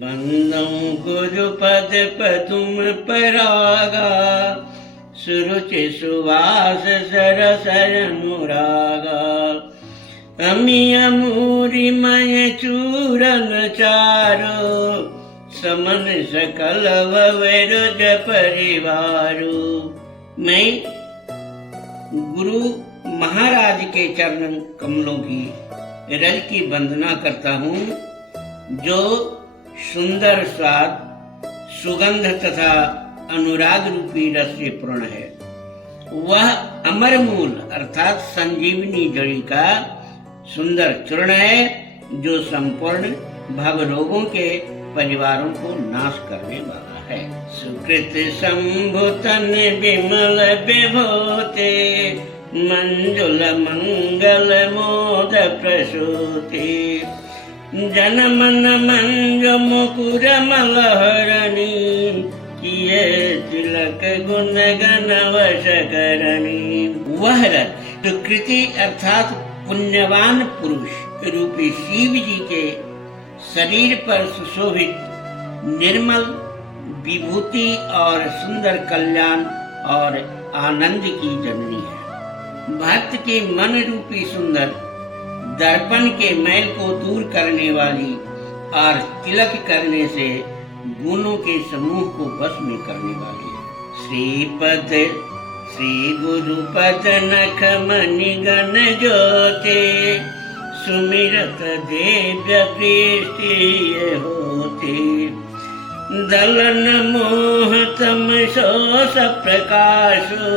बंदौ गुरुपद पदुम परागा, सुरुचि सुवास सरस अनुरागा। अमिय मूरि मय चूरन चारो, समन सकल विरुद्ध परिवारो। मैं गुरु महाराज के चरण कमलों की रज की वंदना करता हूँ, जो सुंदर स्वाद, सुगंध तथा अनुराग रूपी रस से पूर्ण है। वह अमर मूल अर्थात संजीवनी जड़ी का सुंदर चूर्ण है, जो संपूर्ण भव रोगों के परिवारों को नाश करने वाला है। सुकृत संभुतन विमल विभूते, मंजुल मंगल मोद प्रसूते। जनमन मंज मुकुर मलहरणी, किए तिलक गुण गण वश करणी। वह रथ सुकृति अर्थात पुण्यवान पुरुष रूपी शिव जी के शरीर पर सुशोभित निर्मल विभूति और सुंदर कल्याण और आनंद की जननी है। भक्त के मन रूपी सुंदर दर्पण के मैल को दूर करने वाली और तिलक करने से गुणों के समूह को वश में करने वाली है। श्रीपद श्री गुरुपद नख मणि गण ज्योते, सुमिरत देव्य पृष्ठीय होते। दलन मोह तम शोष प्रकाशो,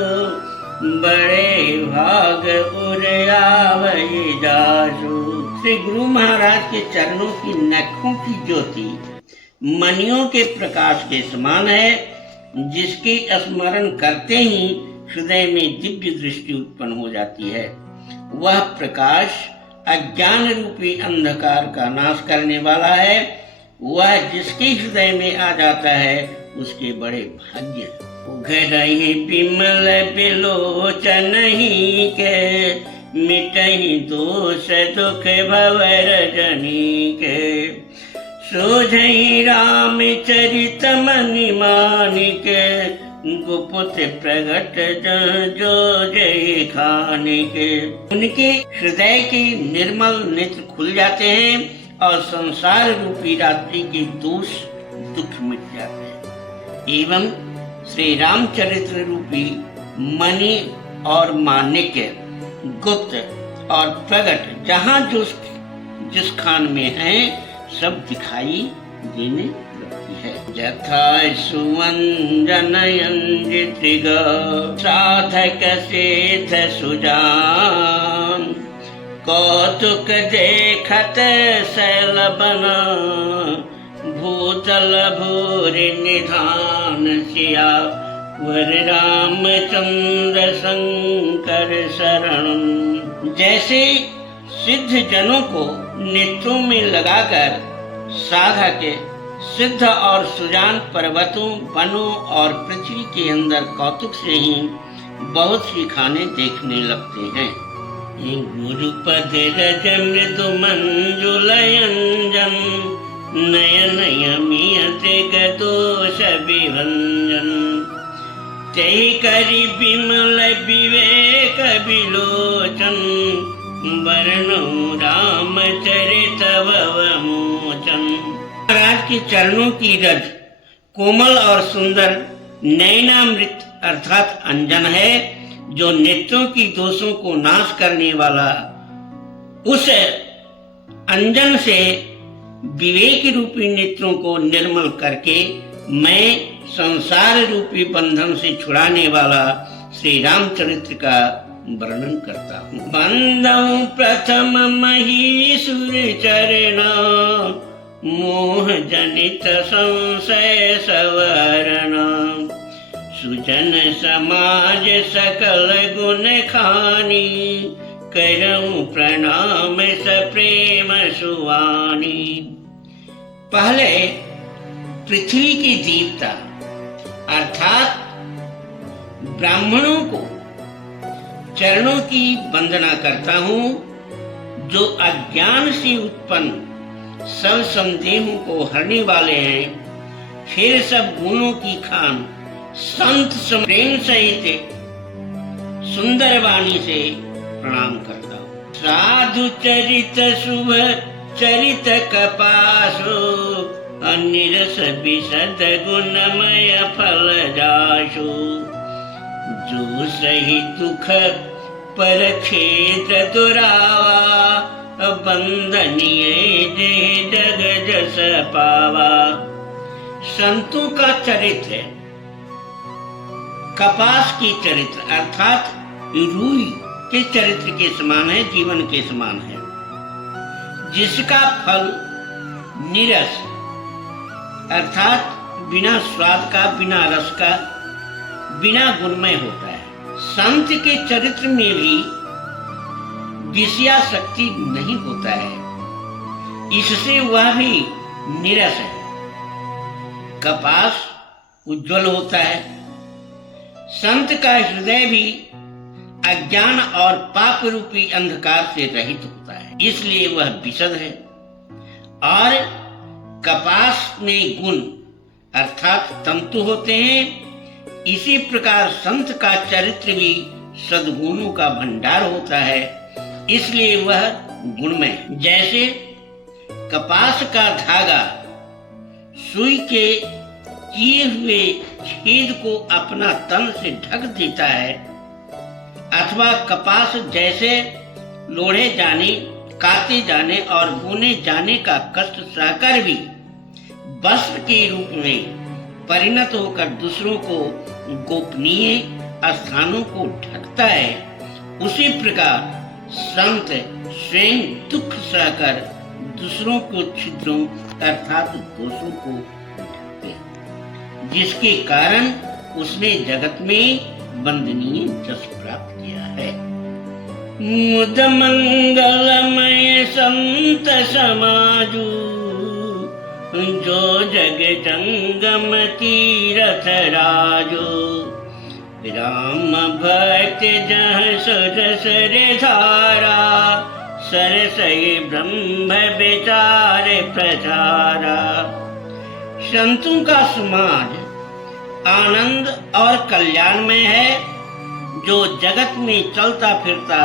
बड़े भाग उरयावै जासु। श्री गुरु महाराज के चरणों की नखों की ज्योति मणियों के प्रकाश के समान है, जिसके स्मरण करते ही हृदय में दिव्य दृष्टि उत्पन्न हो जाती है। वह प्रकाश अज्ञान रूपी अंधकार का नाश करने वाला है। वह जिसके हृदय में आ जाता है, उसके बड़े भाग्य। उघरहि विमल बिलोचन ही के, मिटहि दोष दुख भव रजनी के। सोझहि राम चरित मनि मानिक, गुप्त प्रगट जो जय खानिक। उनके हृदय के निर्मल नेत्र खुल जाते हैं और संसार रूपी रात्रि के दोष दुख मिट जाते हैं। एवं श्री रामचरित्र रूपी मणि और माणिक्य, गुप्त और प्रगट जहाँ जिस खान में है, सब दिखाई देने लगती है। यथा सुवंजन अंजित साधक सेठ सुजान, कौतुक देखत शैल बना, भूतल भूरि निधान सिया। वर रामचंद्र शंकर शरण। जैसे सिद्ध जनों को नेत्रों में लगाकर साधक सिद्ध और सुजान पर्वतों, वनों और पृथ्वी के अंदर कौतुक से ही बहुत सी खाने देखने लगते हैं। गुरुपद रज मृदु मंजुल अंजन, नयन यमियत दोष विभंजन। तहि करि विमल विवेक विलोचन, वर्णो रामचरित भवमोचन। महाराज के चरणों की रज कोमल और सुंदर नयनामृत अर्थात अंजन है, जो नेत्रों की दोषों को नाश करने वाला। उस अंजन से विवेक रूपी नेत्रों को निर्मल करके मैं संसार रूपी बंधन से छुड़ाने वाला श्री रामचरित्र का वर्णन करता हूँ। बंदौ प्रथम महीसुर चरणा, मोह जनित संशय सवरणा। सुजन समाज सकल गुण खानी, करऊं प्रणाम सप्रेम सुवानी। पहले पृथ्वी की देवता अर्थात ब्राह्मणों को चरणों की वंदना करता हूँ, जो अज्ञान से उत्पन्न सब संदेहों को हरने वाले हैं। फिर सब गुणों की खान संत प्रेम सहित सुंदर वाणी से प्रणाम करता हूँ। साधु चरित शुभ चरित कपासो अनिरस विशद गुणमय फल जाशो। जो सही दुख पर क्षेत्र दुरावा बंधनीय जे जग जस पावा। संतों का चरित्र कपास की चरित्र अर्थात रूई के चरित्र के समान है, जीवन के समान है, जिसका फल निरस अर्थात बिना स्वाद का, बिना रस का, बिना गुणमय होता है। संत के चरित्र में भी विषयासक्ति नहीं होता है, इससे वह भी निरस है। कपास उज्जवल होता है, संत का हृदय भी अज्ञान और पाप रूपी अंधकार से रहित होता है, इसलिए वह विशद है। और कपास में गुण अर्थात तंतु होते हैं, इसी प्रकार संत का चरित्र भी सद्गुणों का भंडार होता है, इसलिए वह गुणमय। जैसे कपास का धागा सुई के किए हुए छेद को अपना तन से ढक देता है, अथवा कपास जैसे लोढ़े जाने, काटे जाने और बुने जाने का कष्ट सहकर भी वस्त्र के रूप में परिणत होकर दूसरों को गोपनीय स्थानों को ढकता है, उसी प्रकार संत स्वयं दुख सहकर दूसरों को छिद्रों अर्थात दोषों को ढकते हैं, जिसके कारण उसने जगत में वंदनीय जस प्राप्त किया है। मुद मंगलमय संत समाजू जो जग जंगम तीरथ राजो। राम भक्त जह सरस रे धारा सरसई ब्रह्म विचार प्रचारा। संतों का समाज आनंद और कल्याण में है, जो जगत में चलता फिरता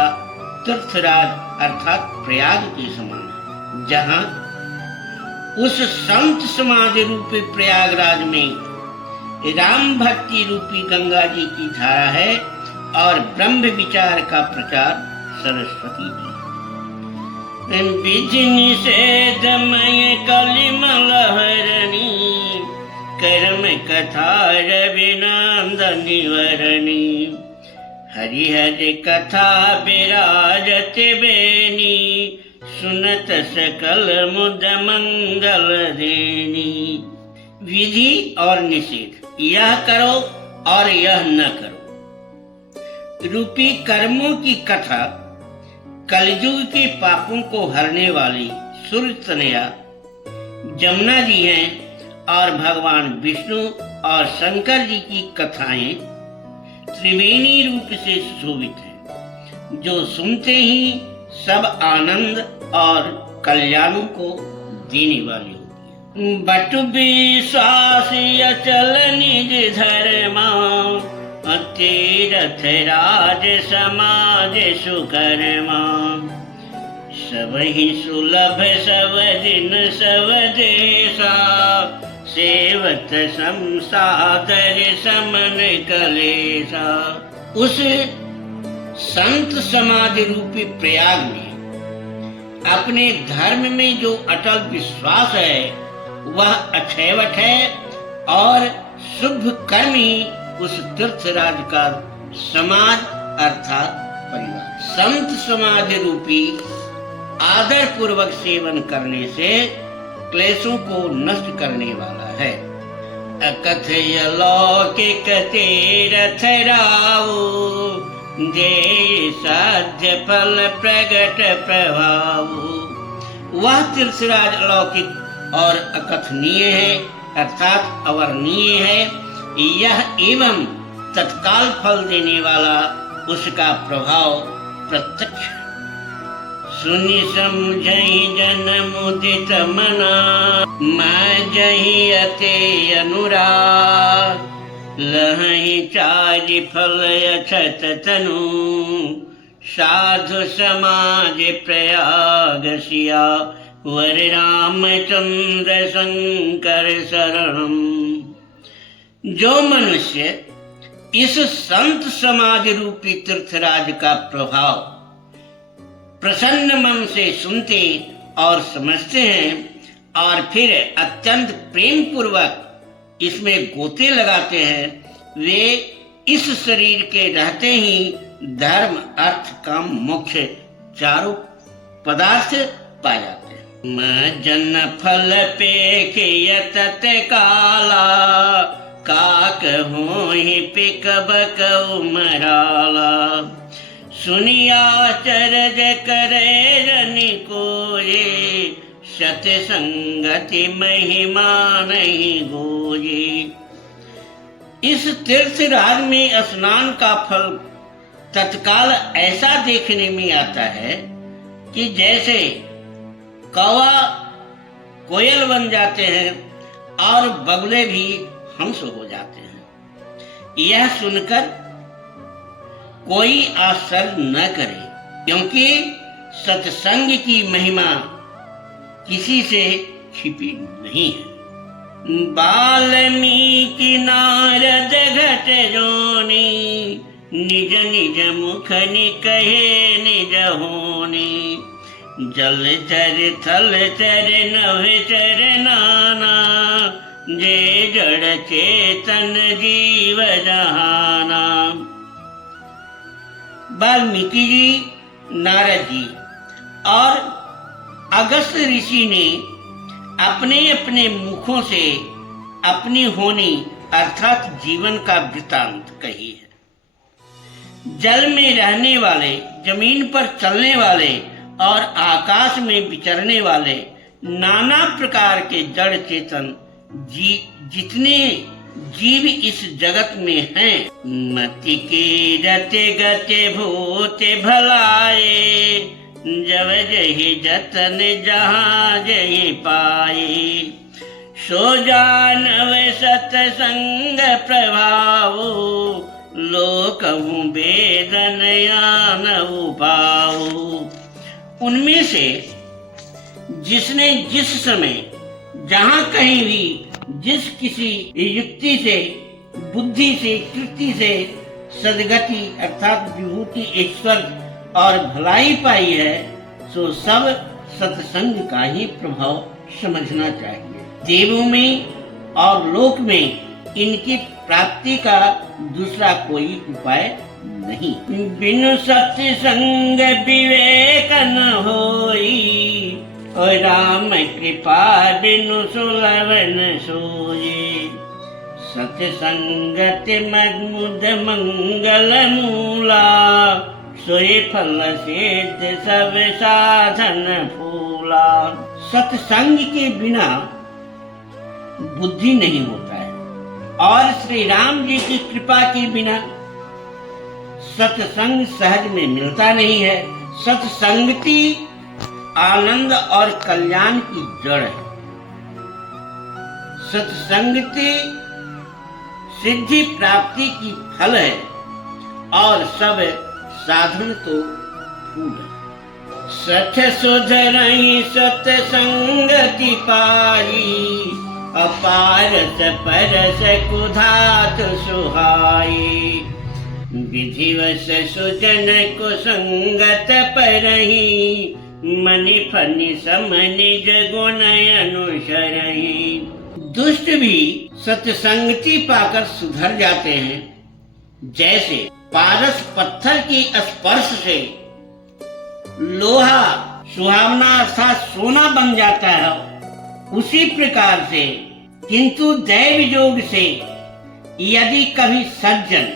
तीर्थराज अर्थात प्रयाग के समान है, जहाँ उस संत समाज रूपी प्रयागराज में राम भक्ति रूपी गंगा जी की धारा है और ब्रह्म विचार का प्रचार सरस्वती जी। विधि निषेधमय कलिमल हरणी कर्म कथा रविनंदनी वरणी। हरि हरि कथा विराजत बेनी सुनत सकल मुद मंगल देनी। विधि और निषेध, यह करो और यह न करो रूपी कर्मों की कथा कलयुग के पापों को हरने वाली सूर्य तनया जमुना जी हैं और भगवान विष्णु और शंकर जी की कथाएं त्रिवेणी रूप से सुशोभित हैं, जो सुनते ही सब आनंद और कल्याणों को देने वाली होती है। बटु विश्वास अचल निज धर्मा तीरथ राज समाज सुकर्मा। सब ही सुलभ सब दिन सब देशा सेवत संसादर समन कलेशा। उस संत समाज रूपी प्रयाग में अपने धर्म में जो अटल विश्वास है वह अक्षयवट है और शुभ कर्म ही उस तीर्थराज का समाज अर्थात परिवार। संत समाज रूपी आदर पूर्वक सेवन करने से क्लेशों को नष्ट करने वाला है। अकथय लौकिक तीरथ रावो जय साध्य फल प्रगट प्रभाव। वह तीर्थराज अलौकिक और अकथनीय है अर्थात अवर्णनीय है। यह एवं तत्काल फल देने वाला उसका प्रभाव प्रत्यक्ष सुनि समझहि जन मुदित मना, माजहि अते अनुराग, लहहि चारि फल अछत तनु, साधु समाज प्रयाग सिया, वर रामचंद्र शंकर शरणम। जो मनुष्य इस संत समाज रूपी तीर्थराज का प्रभाव प्रसन्न मन से सुनते और समझते हैं और फिर अत्यंत प्रेम पूर्वक इसमें गोते लगाते हैं, वे इस शरीर के रहते ही धर्म अर्थ काम मोक्ष चारों पदार्थ पा जाते हैं। मैं जन फल पेखियत काला, काक होहि पिकब कउ मराला, सुनिया चरज करे रनि कोये, सत संगति महिमा नहीं गोये। इस तीर्थराज में स्नान का फल तत्काल ऐसा देखने में आता है कि जैसे कौवा कोयल बन जाते हैं और बगुले भी हंस हो जाते हैं। यह सुनकर कोई आश्चर्य न करे, क्योंकि सत्संग की महिमा किसी से छिपी नहीं है। वाल्मीकि नारद घट जोनी, निज निज मुख कहे निज होनी, जल चर थल चर नभ चर नाना, जे जड़ चेतन जीव जहाना। वाल्मीकि जी, नारद जी और अगस्त ऋषि ने अपने अपने मुखों से अपनी होनी अर्थात जीवन का वृतांत कही है। जल में रहने वाले, जमीन पर चलने वाले और आकाश में विचरने वाले नाना प्रकार के जड़ चेतन जितने जीव इस जगत में हैं, मति के रते गते भूते भलाए, जब जहि जतन जहाँ जहि पाए, सो जानव सतसंग प्रभाव, लोकहु वेदन यान पाओ। उनमें से जिसने जिस समय जहाँ कहीं भी जिस किसी युक्ति से, बुद्धि से, कृति से सदगति अर्थात विभूति, ऐश्वर्य और भलाई पाई है, सो सब सत्संग का ही प्रभाव समझना चाहिए। देवों में और लोक में इनकी प्राप्ति का दूसरा कोई उपाय नहीं। बिनु सत्य संग विवेक न होई, और राम कृपा बिनु सुलभ न सोई, सत्संगत मदमुद मंगल मूला, सोए फल सिद्ध सब साधन फूला। सत्संग के बिना बुद्धि नहीं होता है और श्री राम जी की कृपा के बिना सत्संग सहज में मिलता नहीं है। सत्संगति आनंद और कल्याण की जड़ है। सत्संगति सिद्धि प्राप्ति की फल है और सब साधन तो फूल है। सठ सुधरहि सत्संगति पाई, अपारस परस कुधात सुहाई, विधिवश सुजन को संगत परहि, मनि फनि सम निज गुण अनुसरहि। दुष्ट भी सत्संगति पाकर सुधर जाते हैं, जैसे पारस पत्थर की स्पर्श से लोहा सुहावना अर्थात सोना बन जाता है, उसी प्रकार से किंतु दैव योग से यदि कभी सज्जन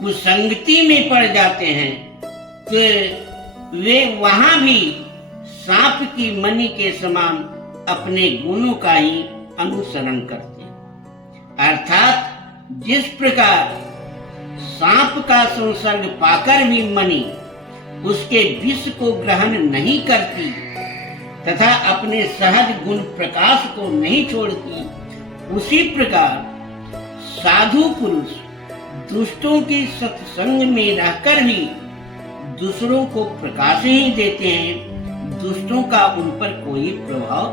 कुसंगति में पड़ जाते हैं तो वे वहां भी सांप की मणि के समान अपने गुणों का ही अनुसरण करते हैं। अर्थात जिस प्रकार सांप का संसर्ग पाकर भी मणि उसके विष को ग्रहण नहीं करती तथा अपने सहज गुण प्रकाश को नहीं छोड़ती, उसी प्रकार साधु पुरुष दुष्टों की सत्संग में रहकर भी दूसरों को प्रकाश ही देते हैं, दुष्टों का उन पर कोई प्रभाव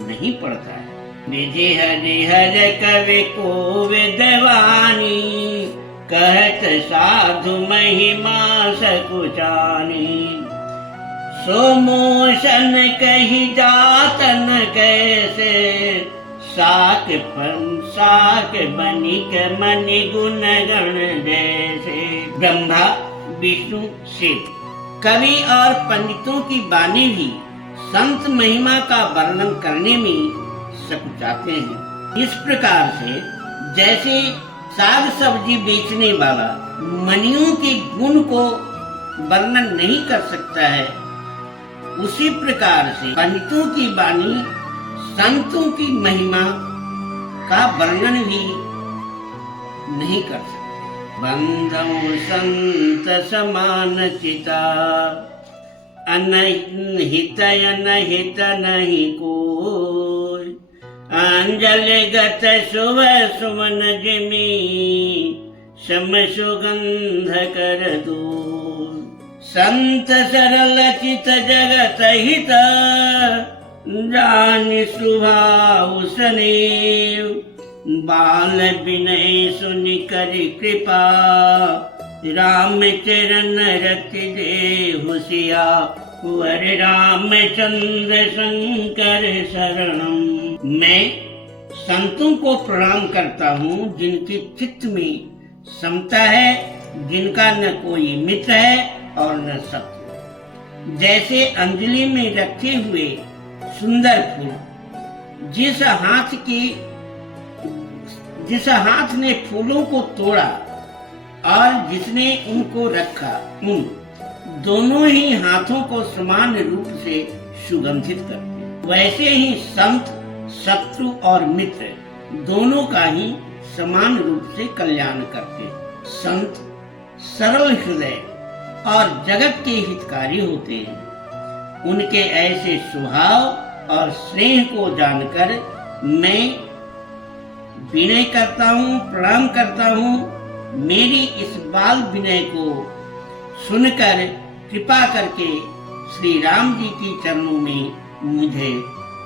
नहीं पड़ता है। निधि हरि हर कवि को विद्वानी, कहत साधु महिमा सकुचानी। सो मोशन कही जातन कैसे, साक बनिक मनि गुण गण जैसे। ब्रह्मा विष्णु शिव कवि और पंडितों की वाणी भी संत महिमा का वर्णन करने में सकुचाते हैं। इस प्रकार से जैसे साग सब्जी बेचने वाला मनियों के गुण को वर्णन नहीं कर सकता है, उसी प्रकार से पंडितों की वाणी संतों की महिमा का वर्णन भी नहीं कर सकते। बंधु संत समान चिता, अनहित अनहित नहीं कोई। अंजलि गत शुभ सुमन जिमी, सम सुगंध कर दूर। संत सरल चित जगत हित, जान सुभाव सनेव। बाल विनय सुनि करि कृपा, राम चरण रति देहु सिया। वर रामचंद्र शंकर शरणम। मैं संतों को प्रणाम करता हूँ जिनके चित्त में समता है, जिनका न कोई मित्र है और न शत्रु। जैसे अंजलि में रखे हुए सुंदर फूल, जिस हाथ ने फूलों को तोड़ा और जिसने उनको रखा, उन दोनों ही हाथों को समान रूप से सुगंधित करते। वैसे ही संत शत्रु और मित्र दोनों का ही समान रूप से कल्याण करते। संत सरल हृदय और जगत के हितकारी होते हैं। उनके ऐसे स्वभाव और स्नेह को जानकर मैं विनय करता हूँ, प्रणाम करता हूँ। मेरी इस बाल विनय को सुनकर कृपा करके श्री राम जी की चरणों में मुझे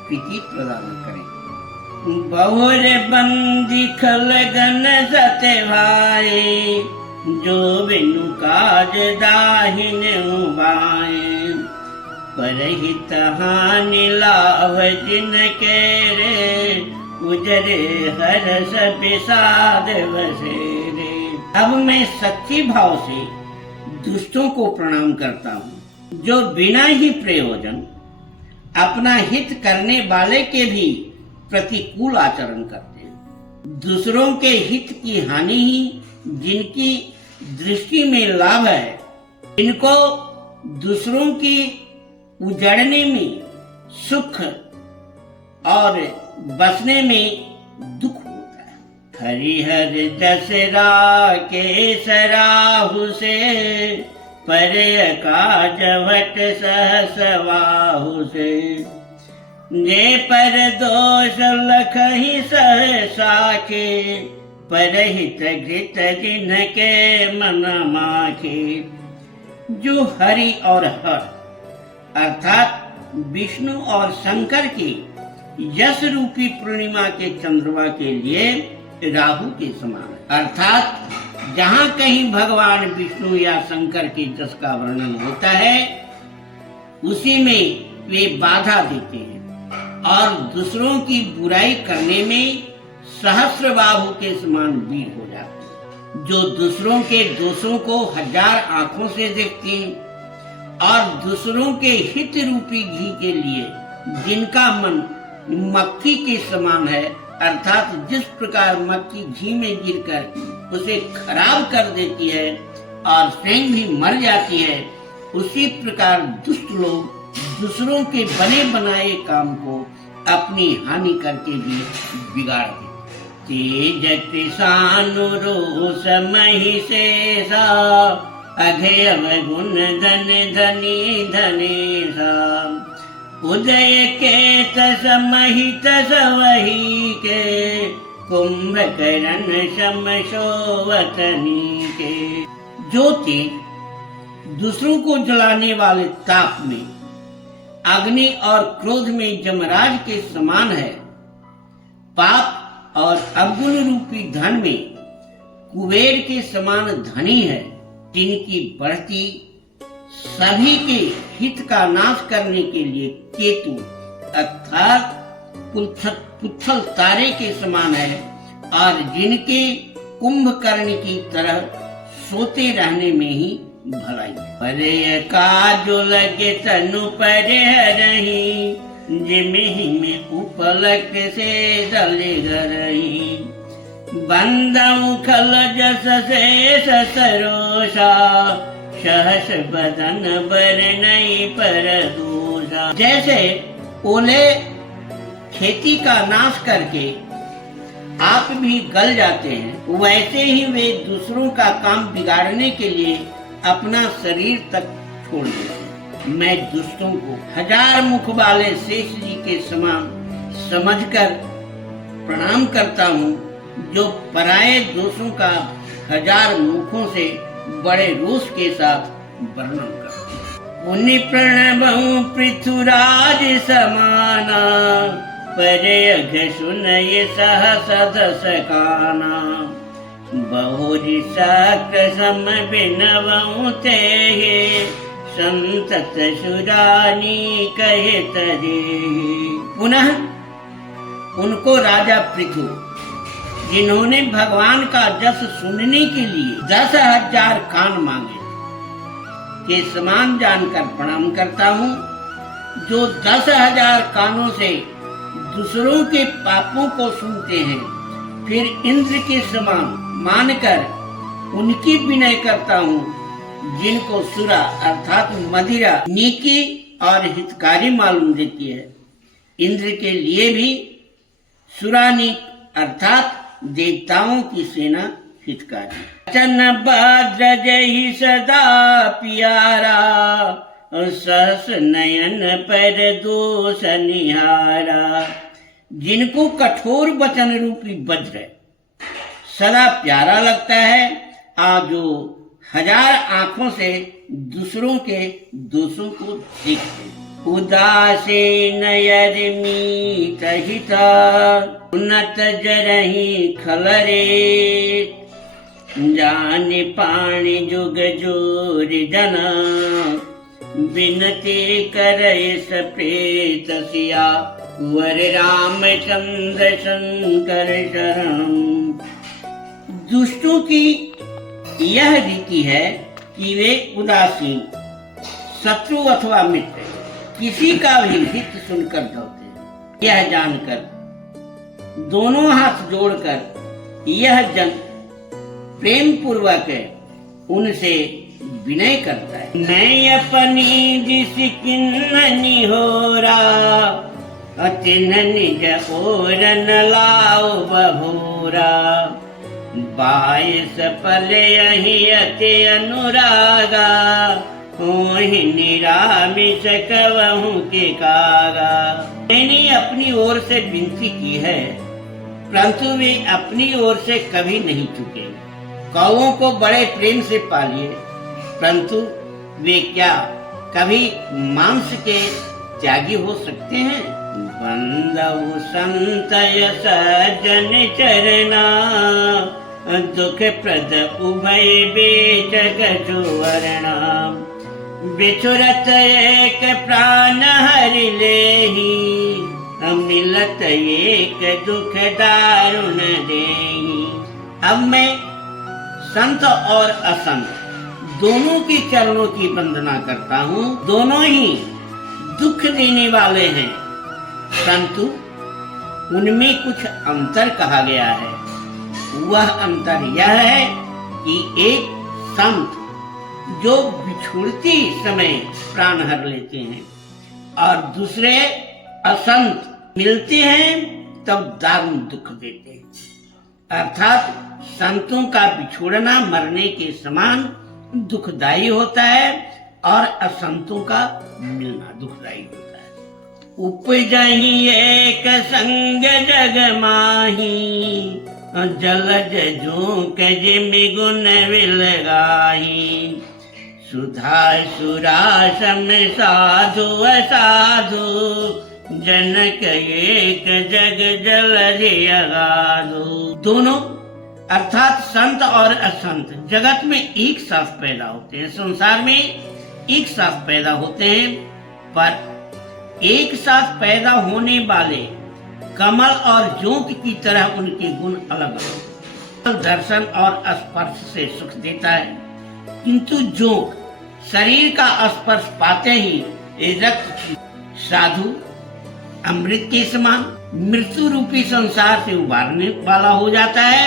प्रीति प्रदान करें। बहुर बंदी खलगन सते भाई, जो बिनु काज दाहिन उबाए। परहित हानि लाभ जिन के रे, उजरे हरस विषाद बसेरे। अब मैं सच्चे भाव से दुष्टों को प्रणाम करता हूँ, जो बिना ही प्रयोजन अपना हित करने वाले के भी प्रतिकूल आचरण करते हैं। दूसरों के हित की हानि ही जिनकी दृष्टि में लाभ है, इनको दूसरों की उजड़ने में सुख और बसने में दुख होता है। हरिहर दसरा के सराहु से, पर काज भट सहसवाहु से। जे पर दोष लखहि सहसा के, परहित घृत जिनके मन माखे। जो हरि और हर अर्थात विष्णु और शंकर की यश रूपी पूर्णिमा के चंद्रमा के लिए राहु के समान है। अर्थात जहाँ कहीं भगवान विष्णु या शंकर के जस का वर्णन होता है, उसी में वे बाधा देते हैं और दूसरों की बुराई करने में सहस्त्रबाहु के समान वीर हो जाते हैं। जो दूसरों के दोषों को हजार आंखों से देखते हैं और दूसरों के हित रूपी घी के लिए जिनका मन मक्खी के समान है, अर्थात जिस प्रकार मक्खी घी में गिरकर उसे खराब कर देती है और स्वयं भी मर जाती है, उसी प्रकार दुष्ट लोग दूसरों के बने बनाए काम को अपनी हानि करके भी बिगाड़ देते। तेज कृषानु रोष महिषेषा, अघे अवगुण धन धनी धनेशा, उदय के तसमहित सवही के, कुंभकर्ण शम शोवतनी के। जो तेज दूसरों को जलाने वाले ताप में, अग्नि और क्रोध में यमराज के समान है, पाप और अवगुण रूपी धन में कुबेर के समान धनी है, जिनकी बढ़ती सभी के हित का नाश करने के लिए केतु अर्थात पुच्छल तारे के समान है, और जिनके कुंभकर्ण की तरह सोते रहने में ही भलाई। परे काजो लगे तनु परे हरही, जिमिहि में उपलक से दले गरही, बंदऊ खल जस से सरोषा, सहस बदन बर नहीं पर दूषा। जैसे ओले खेती का नाश करके आप भी गल जाते हैं, वैसे ही वे दूसरों का काम बिगाड़ने के लिए अपना शरीर तक छोड़ देते हैं। मैं दुष्टों को हजार मुख वाले शेष जी के समान समझकर प्रणाम करता हूँ, जो पराये दोषों का हजार मुखों से बड़े रोष के साथ वर्णन करते हैं। उन्हीं प्रणबहु पृथुराज समाना, परे अघ सुनय सहस दस काना, बहुरी साक सम बिनवऊ तेहि, संतत सुरानी कहे तरे। पुनः उनको राजा पृथु, जिन्होंने भगवान का जस सुनने के लिए 10,000 कान मांगे, के समान जानकर प्रणाम करता हूँ, जो 10,000 कानों से दूसरों के पापों को सुनते हैं, फिर इंद्र के समान मानकर उनकी विनय करता हूँ, जिनको सुरा अर्थात मदिरा नीकी और हितकारी मालूम देती है। इंद्र के लिए भी सुरानीक अर्थात देवताओं की सेना हितकारी। वचन भद्र जहि सदा प्यारा, सहस नयन पर दोष निहारा। जिनको कठोर वचन रूपी वज्र सदा प्यारा लगता है, और जो 1000 आंखों से दूसरों के दोषों को देखते। उदासीन यरमीत हिता, उन्नत जरहि खलरे, जान पाणि जुग जोर जना, बिनती करे सप्रेत सिया, वर रामचंद्र शंकर शरणम। दुष्टों की यह रीति है कि वे उदासीन, शत्रु अथवा मित्र किसी का भी हित सुनकर दौड़ते हैं। यह जानकर दोनों हाथ जोड़कर यह जन प्रेम पूर्वक उनसे विनय करता है। मैं अपनी जिस किन्ननी हो रहा, अतिन निज और न लाओ बहोरा, बाईस पल यही अति अनुरागा, होहि निरामिष कवहु के कागा। मैंने अपनी ओर से विनती की है, परंतु वे अपनी ओर से कभी नहीं चुके। कौओं को बड़े प्रेम से पालिए, परंतु वे क्या कभी मांस के त्यागी हो सकते हैं। बंदउ संत सज्जन चरना, दुख प्रद उभय बेच गजुवरना, बिछुरत एक प्राण हरि लेहि, मिलत एक दुख दारुण देहि। अब मैं संत और असंत दोनों के चरणों की वंदना करता हूँ। दोनों ही दुख देने वाले हैं, परंतु उनमें कुछ अंतर कहा गया है। वह अंतर यह है कि एक संत जो बिछुड़ती समय प्राण हर लेते हैं, और दूसरे असंत मिलते हैं तब दारुण दुख देते हैं। अर्थात संतों का बिछुड़ना मरने के समान, दुखदाई होता है और असंतों का मिलना दुखदाई होता है। उपजहि एक संग जग माही, जलज जोंक जिमि गुण विलगाही। सुधा सुरा सम साधु असाधु, जनक एक जग जलधि अगाधु। दोनों अर्थात संत और असंत जगत में एक साथ पैदा होते हैं, संसार में एक साथ पैदा होते हैं, पर एक साथ पैदा होने वाले कमल और जोंक की तरह उनके गुण अलग अलग। दर्शन और स्पर्श से सुख देता है, किंतु जोंक शरीर का स्पर्श पाते ही रक्त साधु अमृत के समान मृत्यु रूपी संसार से उबारने वाला हो जाता है,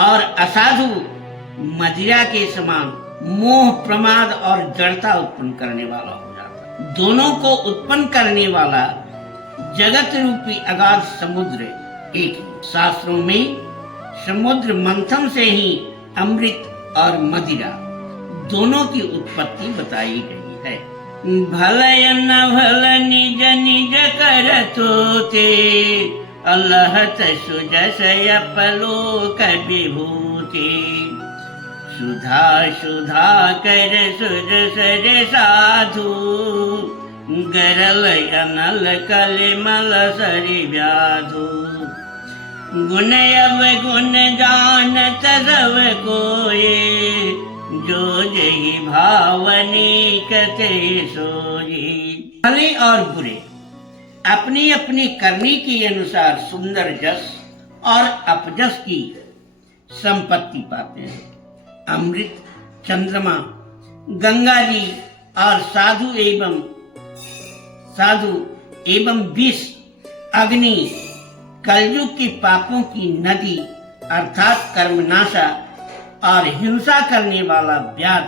और असाधु मदिरा के समान मोह प्रमाद और जड़ता उत्पन्न करने वाला हो जाता है। दोनों को उत्पन्न करने वाला जगत रूपी अगाध समुद्र एक ही। शास्त्रों में समुद्र मंथन से ही अमृत और मदिरा दोनों की उत्पत्ति बताई गई है। भलय न भल निज निज करतोते, अलहत सुजस अपलोक विभूति। सुधा सुधा कर सुर सर साधु, गरल अनल कलिमल सरि व्याधु। गुण अवगुण जानत सब कोय, जो जही भावनी कते सोई। भले और बुरे अपनी अपनी करनी के अनुसार सुंदर जस और अपजस की संपत्ति पाते हैं। अमृत, चंद्रमा, गंगा जी और साधु एवं विष, अग्नि, कलयुग के पापों की नदी अर्थात कर्मनाशा और हिंसा करने वाला व्याध,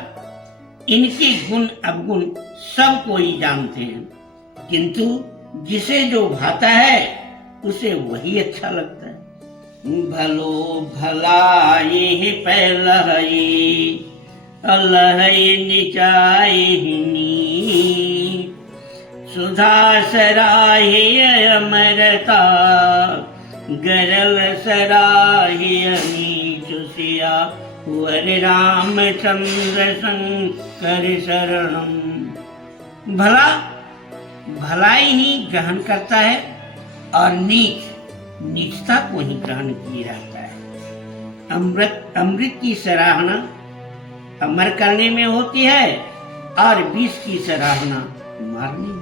इनके गुण अवगुण सब कोई जानते हैं, किंतु जिसे जो भाता है उसे वही अच्छा लगता है। भलो भलाई पहलही, अलहई निचाई। सुधा सराही अमरता, गरल सराही नीचुसिया। वर रामचंद्र शंकर शरणम। भला भलाई ही ग्रहण करता है और नीचता को ही ग्रहण किए रहता है। अमृत की सराहना अमर करने में होती है और विष की सराहना मारने